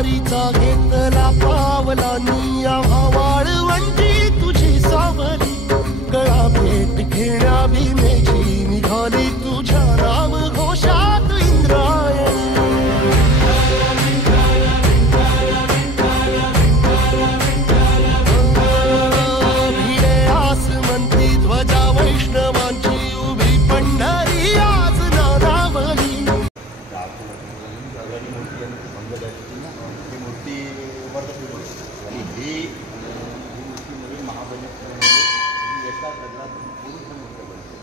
वारीचा घेतला पावलांनी आम्हा वाळवंटी तुझी सावली गळा भेट घेण्या भीमेची निघाली तुझ्या नाम घोषात इंद्रायणी भिडे आसमंती ध्वजा वैष्णवांची उभी पंढरी आज नादावली मूर्ती आणि ही मूर्तीमध्ये महाबळेश्वरमध्ये एका दगडात पूर्ण मूर्ती बनते.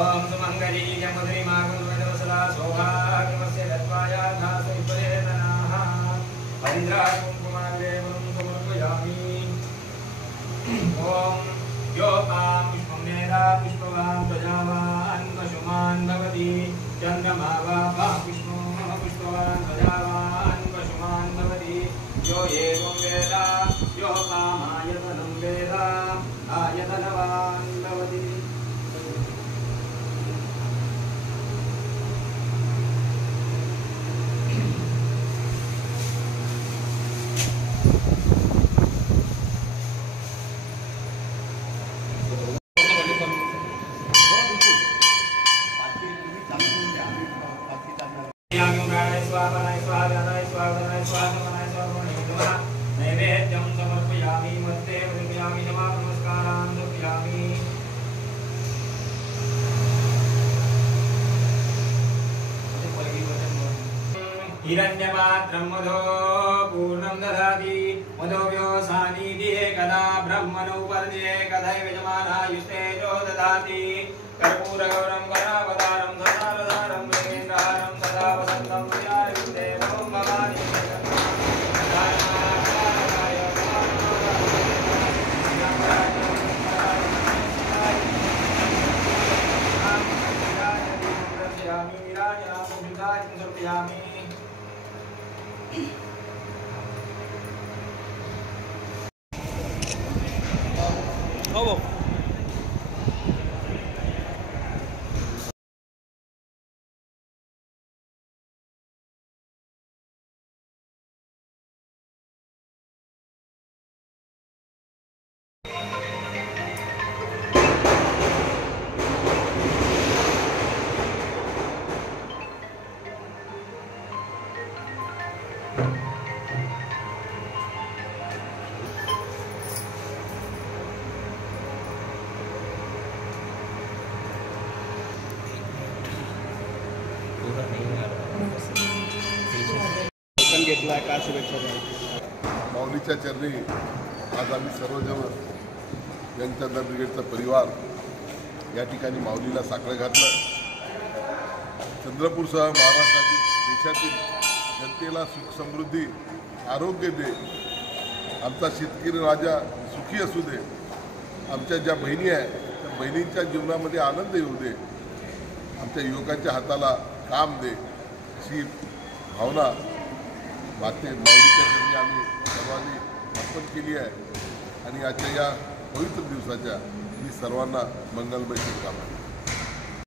ओम सुमंगली यमधुरी मागुलवसला सौभाग्यमस्य दत्वाया धासविपरेतनाः हरिद्रा कुंकुमाग्रे वरुं समर्पयामि. ओम योपां पुष्पं मेधा पुष्पवान् प्रजावान् पशुमान् भवति चन्द्रमा वापा पुष्पवान् प्रजावान् पशुमान् भवति यो एवं वेद योपामायतनं वेद आयतनवान् भवति. नैवेद्यं समर्पयामि मध्ये प्रयामि नमः नमस्कारान् समर्पयामि. हिरण्यपात्रं मधो पूर्णं ददाति मधो व्योसानीतिः कदा ब्रह्मणोपदे कथैव यजमानायुस्तेजो ददाति. कर्पूरगौरं वरावतारं सदावतारं वेन्द्रहारं सदा वसन्तं विद्याविदेवं भवानी माऊलीच्या चरणी आज आम्ही सर्वजण जनचंद्र ब्रिगेडचा परिवार या ठिकाणी माऊलीला साकडं घातलं. चंद्रपूरसह महाराष्ट्रातील देशातील जनतेला सुख समृद्धी आरोग्य दे. आमचा शेतकरी राजा सुखी असू दे. आमच्या ज्या बहिणी आहेत त्या बहिणींच्या जीवनामध्ये आनंद येऊ दे. आमच्या युवकांच्या हाताला काम दे अशी भावना माऊलीच्या चरणी आम्ही सर्वांनी अर्पण केली आहे. आणि आजच्या या पवित्र दिवसाच्या मी सर्वांना मंगलमय शुभकामना.